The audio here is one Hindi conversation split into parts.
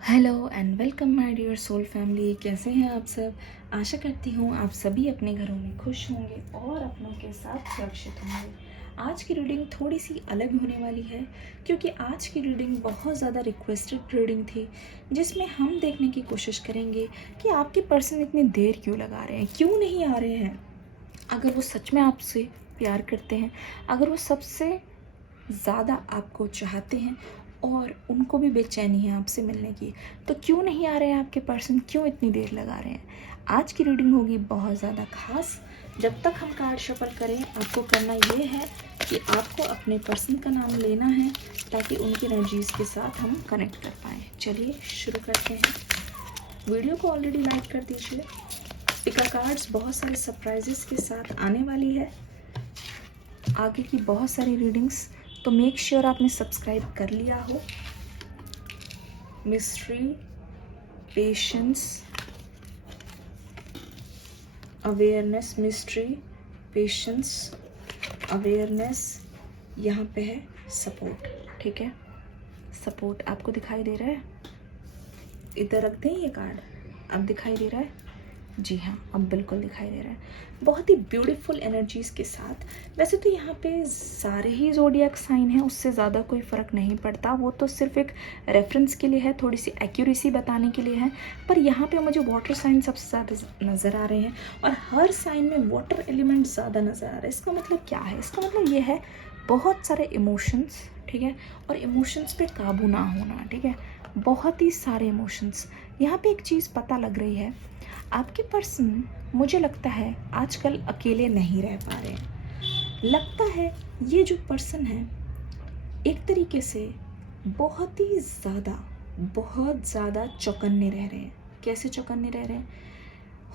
Hello and welcome my dear soul family. कैसे हैं आप सब? आशा करती हूँ आप सभी अपने घरों में खुश होंगे और अपनों के साथ सुरक्षित होंगे। आज की रीडिंग थोड़ी सी अलग होने वाली है क्योंकि आज की रीडिंग बहुत ज़्यादा रिक्वेस्टेड रीडिंग थी, जिसमें हम देखने की कोशिश करेंगे कि आपके पर्सन इतनी देर क्यों लगा रहे हैं, क्यों नहीं आ रहे हैं। अगर वो सच में आपसे प्यार करते हैं, अगर वो सबसे ज़्यादा आपको चाहते हैं और उनको भी बेचैनी है आपसे मिलने की, तो क्यों नहीं आ रहे हैं आपके पर्सन, क्यों इतनी देर लगा रहे हैं। आज की रीडिंग होगी बहुत ज़्यादा खास। जब तक हम कार्ड शफल करें, आपको करना ये है कि आपको अपने पर्सन का नाम लेना है ताकि उनकी एनर्जीज़ के साथ हम कनेक्ट कर पाएँ। चलिए शुरू करते हैं। वीडियो को ऑलरेडी लाइक कर दीजिए। पिका कार्ड्स बहुत सारे सरप्राइजेस के साथ आने वाली है, आगे की बहुत सारी रीडिंग्स, तो मेक श्योर आपने सब्सक्राइब कर लिया हो। Mystery, patience, awareness, mystery, patience, awareness, यहाँ पे है सपोर्ट। ठीक है, सपोर्ट आपको दिखाई दे रहा है? इधर रख दें ये कार्ड, अब दिखाई दे रहा है? जी हाँ, अब बिल्कुल दिखाई दे रहा है। बहुत ही ब्यूटीफुल एनर्जीज़ के साथ। वैसे तो यहाँ पे सारे ही ज़ोडिएक साइन हैं, उससे ज़्यादा कोई फ़र्क नहीं पड़ता, वो तो सिर्फ एक रेफरेंस के लिए है, थोड़ी सी एक्यूरेसी बताने के लिए है। पर यहाँ पे मुझे वाटर साइन सबसे ज़्यादा नज़र आ रहे हैं और हर साइन में वाटर एलिमेंट ज़्यादा नज़र आ रहा है। इसका मतलब क्या है? इसका मतलब ये है बहुत सारे इमोशंस, ठीक है, और इमोशंस पे काबू ना होना, ठीक है, बहुत ही सारे इमोशंस। यहाँ पे एक चीज़ पता लग रही है, आपके पर्सन मुझे लगता है आजकल अकेले नहीं रह पा रहे हैं। लगता है ये जो पर्सन है एक तरीके से बहुत ज़्यादा चौकन्ने रह रहे हैं। कैसे चौकन्ने रह रहे हैं?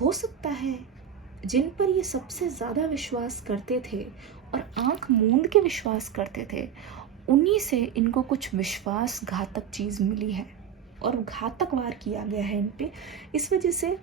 हो सकता है जिन पर ये सबसे ज़्यादा विश्वास करते थे और आंख मूंद के विश्वास करते थे, उन्हीं से इनको कुछ विश्वासघातक चीज़ मिली है और घातक वार किया गया है इन पे। इस वजह से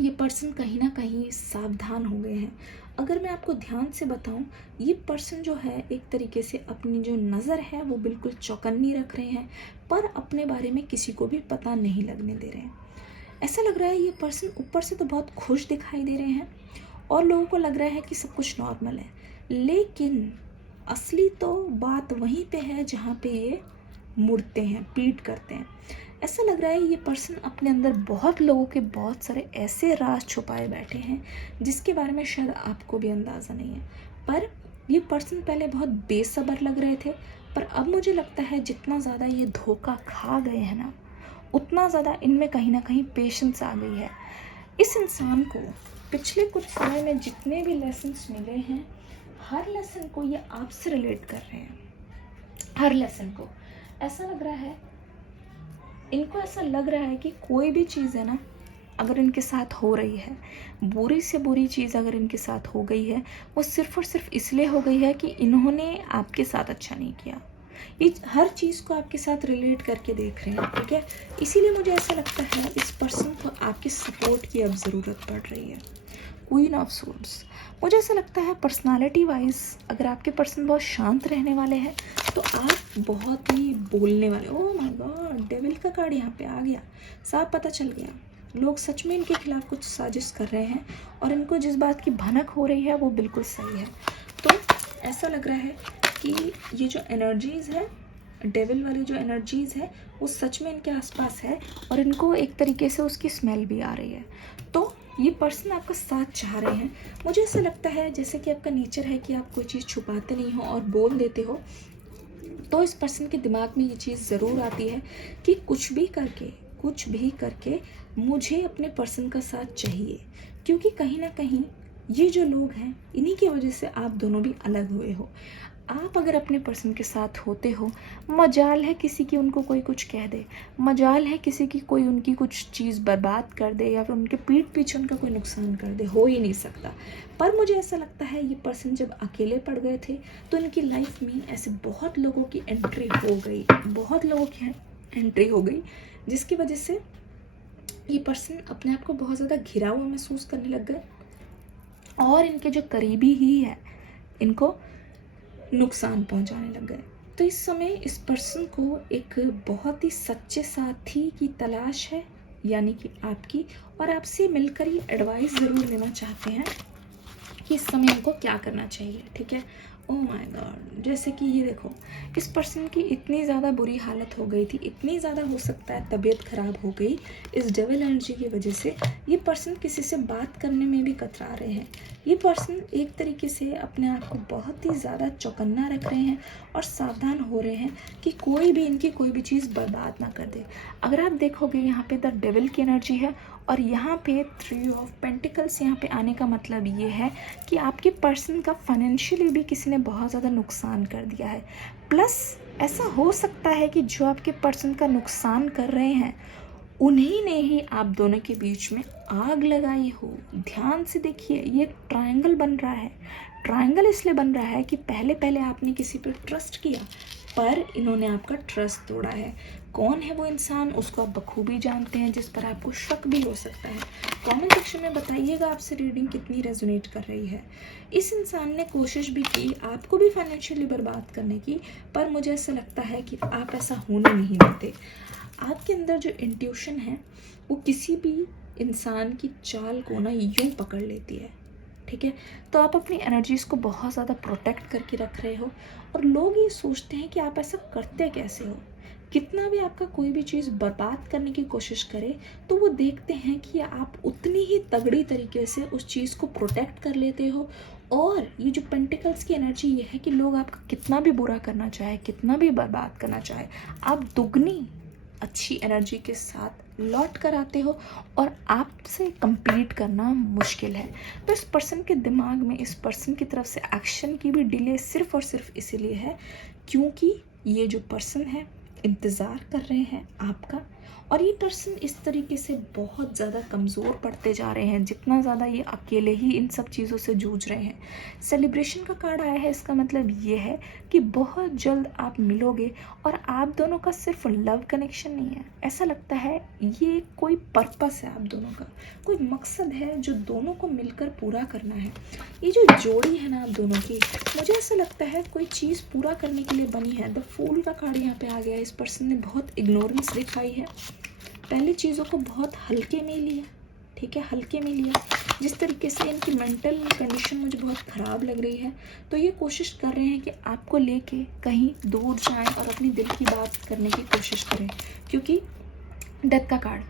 ये पर्सन कहीं ना कहीं सावधान हो गए हैं। अगर मैं आपको ध्यान से बताऊं, ये पर्सन जो है एक तरीके से अपनी जो नज़र है वो बिल्कुल चौकन्नी रख रहे हैं, पर अपने बारे में किसी को भी पता नहीं लगने दे रहे हैं। ऐसा लग रहा है ये पर्सन ऊपर से तो बहुत खुश दिखाई दे रहे हैं और लोगों को लग रहा है कि सब कुछ नॉर्मल है, लेकिन असली तो बात वहीं पे है जहाँ पे ये मुड़ते हैं, पीठ करते हैं। ऐसा लग रहा है ये पर्सन अपने अंदर बहुत लोगों के बहुत सारे ऐसे राज छुपाए बैठे हैं जिसके बारे में शायद आपको भी अंदाज़ा नहीं है। पर ये पर्सन पहले बहुत बेसब्र लग रहे थे, पर अब मुझे लगता है जितना ज़्यादा ये धोखा खा गए हैं ना, उतना ज़्यादा इनमें कहीं ना कहीं पेशेंस आ गई है। इस इंसान को पिछले कुछ समय में जितने भी लेसन्स मिले हैं, हर लेसन को ये आपसे रिलेट कर रहे हैं। हर लेसन को ऐसा लग रहा है, इनको ऐसा लग रहा है कि कोई भी चीज़ है ना, अगर इनके साथ हो रही है, बुरी से बुरी चीज़ अगर इनके साथ हो गई है, वो सिर्फ और सिर्फ इसलिए हो गई है कि इन्होंने आपके साथ अच्छा नहीं किया। ये हर चीज़ को आपके साथ रिलेट करके देख रहे हैं, ठीक है। इसीलिए मुझे ऐसा लगता है इस पर्सन को आपकी सपोर्ट की अब ज़रूरत पड़ रही है। क्वीन ऑफ सोर्ड्स, मुझे ऐसा लगता है पर्सनालिटी वाइज अगर आपके पर्सन बहुत शांत रहने वाले हैं तो आप बहुत ही बोलने वाले। ओह माय गॉड, डेविल का कार्ड यहाँ पे आ गया, साफ पता चल गया। लोग सच में इनके खिलाफ कुछ साजिश कर रहे हैं और इनको जिस बात की भनक हो रही है वो बिल्कुल सही है। तो ऐसा लग रहा है कि ये जो एनर्जीज़ है, डेविल वाली जो एनर्जीज़ है, वो सच में इनके आसपास है और इनको एक तरीके से उसकी स्मेल भी आ रही है। तो ये पर्सन आपका साथ चाह रहे हैं। मुझे ऐसा लगता है जैसे कि आपका नेचर है कि आप कोई चीज़ छुपाते नहीं हो और बोल देते हो, तो इस पर्सन के दिमाग में ये चीज़ ज़रूर आती है कि कुछ भी करके मुझे अपने पर्सन का साथ चाहिए, क्योंकि कहीं ना कहीं ये जो लोग हैं इन्हीं की वजह से आप दोनों भी अलग हुए हो। आप अगर अपने पर्सन के साथ होते हो, मजाल है किसी की उनको कोई कुछ कह दे, मजाल है किसी की कोई उनकी कुछ चीज़ बर्बाद कर दे या फिर उनके पीठ पीछे उनका कोई नुकसान कर दे, हो ही नहीं सकता। पर मुझे ऐसा लगता है ये पर्सन जब अकेले पड़ गए थे तो इनकी लाइफ में ऐसे बहुत लोगों की एंट्री हो गई, जिसकी वजह से ये पर्सन अपने आप को बहुत ज़्यादा घिरा हुआ महसूस करने लग गए और इनके जो करीबी ही है इनको नुकसान पहुंचाने लग गए। तो इस समय इस पर्सन को एक बहुत ही सच्चे साथी की तलाश है, यानी कि आपकी, और आपसे मिलकर ये एडवाइस ज़रूर लेना चाहते हैं कि इस समय हमको क्या करना चाहिए। ठीक है। ओ माय गॉड, जैसे कि ये देखो, इस पर्सन की इतनी ज़्यादा बुरी हालत हो गई थी, इतनी ज़्यादा हो सकता है तबीयत खराब हो गई इस डबल एनर्जी की वजह से। ये पर्सन किसी से बात करने में भी कतरा रहे हैं। ये पर्सन एक तरीके से अपने आप को बहुत ही ज़्यादा चौकन्ना रख रहे हैं और सावधान हो रहे हैं कि कोई भी इनकी कोई भी चीज़ बर्बाद ना कर दे। अगर आप देखोगे यहाँ पे द डेविल की एनर्जी है और यहाँ पे 3 ऑफ पेंटिकल्स यहाँ पे आने का मतलब ये है कि आपके पर्सन का फाइनेंशियली भी किसी ने बहुत ज़्यादा नुकसान कर दिया है। प्लस ऐसा हो सकता है कि जो आपके पर्सन का नुकसान कर रहे हैं उन्हीं ने ही आप दोनों के बीच में आग लगाई हो। ध्यान से देखिए, ये ट्रायंगल बन रहा है। ट्रायंगल इसलिए बन रहा है कि पहले पहले आपने किसी पर ट्रस्ट किया, पर इन्होंने आपका ट्रस्ट तोड़ा है। कौन है वो इंसान, उसको आप बखूबी जानते हैं, जिस पर आपको शक भी हो सकता है। कमेंट सेक्शन में बताइएगा आपसे रीडिंग कितनी रेजोनेट कर रही है। इस इंसान ने कोशिश भी की आपको भी फाइनेंशियली बर्बाद करने की, पर मुझे ऐसा लगता है कि आप ऐसा होने नहीं देते। आपके अंदर जो इंट्यूशन है वो किसी भी इंसान की चाल को ना यूं पकड़ लेती है। ठीक है। तो आप अपनी एनर्जीज़ को बहुत ज़्यादा प्रोटेक्ट करके रख रहे हो, और लोग ये सोचते हैं कि आप ऐसा करते कैसे हो। कितना भी आपका कोई भी चीज़ बर्बाद करने की कोशिश करे तो वो देखते हैं कि आप उतनी ही तगड़ी तरीके से उस चीज़ को प्रोटेक्ट कर लेते हो। और ये जो पेंटिकल्स की एनर्जी ये है कि लोग आपका कितना भी बुरा करना चाहे, कितना भी बर्बाद करना चाहे, आप दुगनी अच्छी एनर्जी के साथ लौट कर आते हो और आपसे कंप्लीट करना मुश्किल है। तो इस पर्सन के दिमाग में इस पर्सन की तरफ से एक्शन की भी डिले सिर्फ और सिर्फ इसीलिए है क्योंकि ये जो पर्सन है इंतज़ार कर रहे हैं आपका, और ये पर्सन इस तरीके से बहुत ज़्यादा कमज़ोर पड़ते जा रहे हैं जितना ज़्यादा ये अकेले ही इन सब चीज़ों से जूझ रहे हैं। सेलिब्रेशन का कार्ड आया है, इसका मतलब ये है कि बहुत जल्द आप मिलोगे, और आप दोनों का सिर्फ लव कनेक्शन नहीं है, ऐसा लगता है ये कोई पर्पस है, आप दोनों का कोई मकसद है जो दोनों को मिलकर पूरा करना है। ये जो जोड़ी है ना आप दोनों की, मुझे ऐसा लगता है कोई चीज़ पूरा करने के लिए बनी है। द फूल का कार्ड यहाँ पे आ गया है। इस पर्सन ने बहुत इग्नोरेंस दिखाई है, पहले चीज़ों को बहुत हल्के में लिया। ठीक है, हल्के में लिया। जिस तरीके से इनकी मेंटल कंडीशन मुझे बहुत ख़राब लग रही है, तो ये कोशिश कर रहे हैं कि आपको लेके कहीं दूर जाएं और अपनी दिल की बात करने की कोशिश करें, क्योंकि डेथ का कार्ड,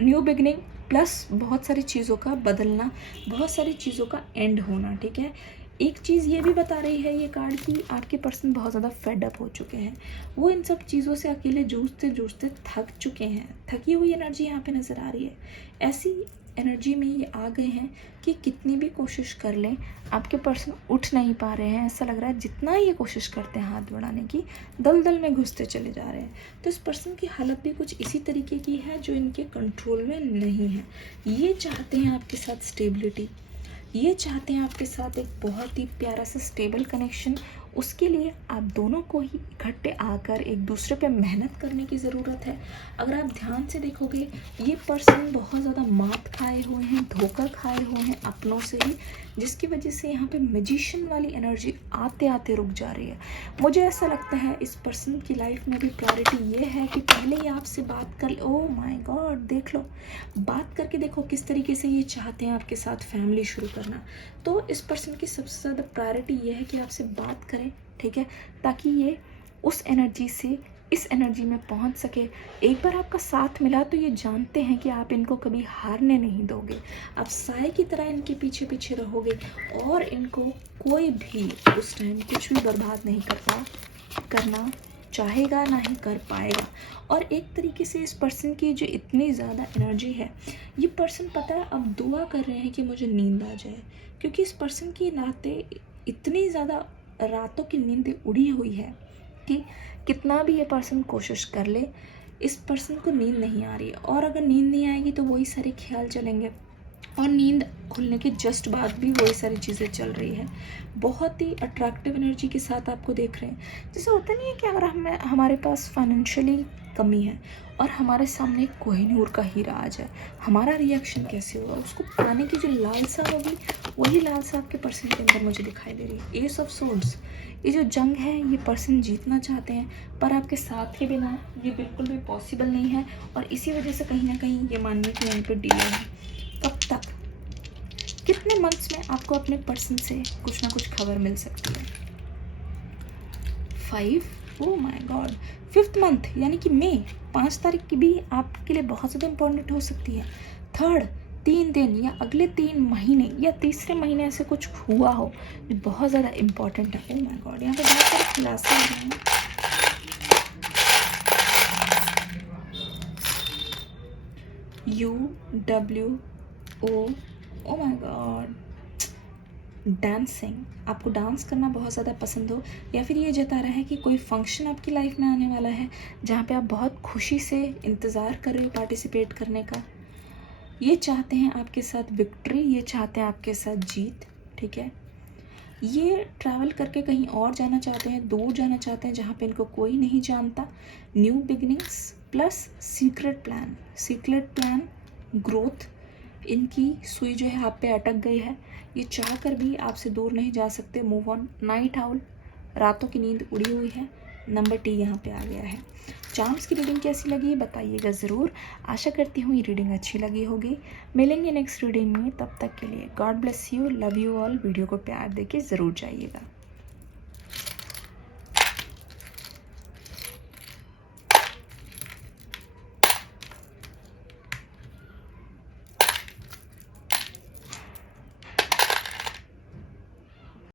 न्यू बिगनिंग प्लस बहुत सारी चीज़ों का बदलना, बहुत सारी चीज़ों का एंड होना। ठीक है। एक चीज़ ये भी बता रही है ये कार्ड कि आपके पर्सन बहुत ज़्यादा फेड अप हो चुके हैं। वो इन सब चीज़ों से अकेले जूझते जूझते थक चुके हैं। थकी हुई एनर्जी यहाँ पे नज़र आ रही है। ऐसी एनर्जी में ये आ गए हैं कि कितनी भी कोशिश कर लें आपके पर्सन उठ नहीं पा रहे हैं। ऐसा लग रहा है जितना ये कोशिश करते हैं हाथ बढ़ाने की, दलदल में घुसते चले जा रहे हैं। तो इस पर्सन की हालत भी कुछ इसी तरीके की है जो इनके कंट्रोल में नहीं है। ये चाहते हैं आपके साथ स्टेबिलिटी, ये चाहते हैं आपके साथ एक बहुत ही प्यारा सा स्टेबल कनेक्शन। उसके लिए आप दोनों को ही इकट्ठे आकर एक दूसरे पे मेहनत करने की ज़रूरत है। अगर आप ध्यान से देखोगे ये पर्सन बहुत ज़्यादा मात खाए हुए हैं, धोखा खाए हुए हैं अपनों से ही, जिसकी वजह से यहाँ पे मैजिशियन वाली एनर्जी आते आते रुक जा रही है। मुझे ऐसा लगता है इस पर्सन की लाइफ में भी प्रायोरिटी ये है कि पहले ही आपसे बात कर ले। ओह माय गॉड, देख लो, बात करके देखो किस तरीके से ये चाहते हैं आपके साथ फैमिली शुरू करना। तो इस पर्सन की सबसे ज़्यादा प्रायोरिटी ये है कि आपसे बात करें। ठीक है, ताकि ये उस एनर्जी से इस एनर्जी में पहुंच सके। एक बार आपका साथ मिला तो ये जानते हैं कि आप इनको कभी हारने नहीं दोगे। आप साए की तरह इनके पीछे पीछे रहोगे और इनको कोई भी उस टाइम कुछ भी बर्बाद नहीं करना चाहेगा, ना ही कर पाएगा। और एक तरीके से इस पर्सन की जो इतनी ज़्यादा एनर्जी है, ये पर्सन पता है अब दुआ कर रहे हैं कि मुझे नींद आ जाए, क्योंकि इस पर्सन की रातें इतनी ज़्यादा, रातों की नींद उड़ी हुई है कि कितना भी ये पर्सन कोशिश कर ले, इस पर्सन को नींद नहीं आ रही है। और अगर नींद नहीं आएगी तो वही सारे ख्याल चलेंगे, और नींद खुलने के जस्ट बाद भी वही सारी चीज़ें चल रही है। बहुत ही अट्रैक्टिव एनर्जी के साथ आपको देख रहे हैं। जैसे होता नहीं है कि अगर हमारे पास फाइनेंशियली कमी है और हमारे सामने कोहिनूर का हीरा आ जाए, हमारा रिएक्शन कैसे होगा? उसको पाने की जो लालसा होगी, वही लालसा आपके पर्सन के अंदर मुझे दिखाई दे रही है। एस ऑफ सोर्ड्स, ये जो जंग है ये पर्सन जीतना चाहते हैं, पर आपके साथ के बिना ये बिल्कुल भी पॉसिबल नहीं है और इसी वजह से कहीं ना कहीं ये मानने की यहाँ पे डिले है। कब तक, कितने मंथ्स में आपको अपने पर्सन से कुछ ना कुछ खबर मिल सकती है? 5, oh my God, 5th month यानी कि मई, 5 तारीख की भी आपके लिए बहुत ज़्यादा इंपॉर्टेंट हो सकती है। 3rd, 3 दिन या अगले 3 महीने या तीसरे महीने ऐसे कुछ हुआ हो जो बहुत ज़्यादा इंपॉर्टेंट है। ओह माय गॉड, यहाँ पे बहुत सारे खुलासे हो रहे हैं। UWO, oh my God, dancing, आपको डांस करना बहुत ज़्यादा पसंद हो या फिर ये जता रहा है कि कोई फंक्शन आपकी लाइफ में आने वाला है जहाँ पे आप बहुत खुशी से इंतज़ार कर रहे हो पार्टिसिपेट करने का। ये चाहते हैं आपके साथ विक्ट्री, ये चाहते हैं आपके साथ जीत, ठीक है। ये ट्रैवल करके कहीं और जाना चाहते हैं, दूर जाना चाहते हैं जहाँ पे इनको कोई नहीं जानता। New beginnings plus secret plan, growth, इनकी सुई जो है आप पे अटक गई है, ये चाह कर भी आपसे दूर नहीं जा सकते। मूव ऑन, नाइट आउल, रातों की नींद उड़ी हुई है, नंबर टी यहाँ पे आ गया है। चार्म्स की रीडिंग कैसी लगी बताइएगा ज़रूर। आशा करती हूँ ये रीडिंग अच्छी लगी होगी। मिलेंगे नेक्स्ट रीडिंग में, तब तक के लिए God bless you, love you all. Video को प्यार देके ज़रूर जाइएगा।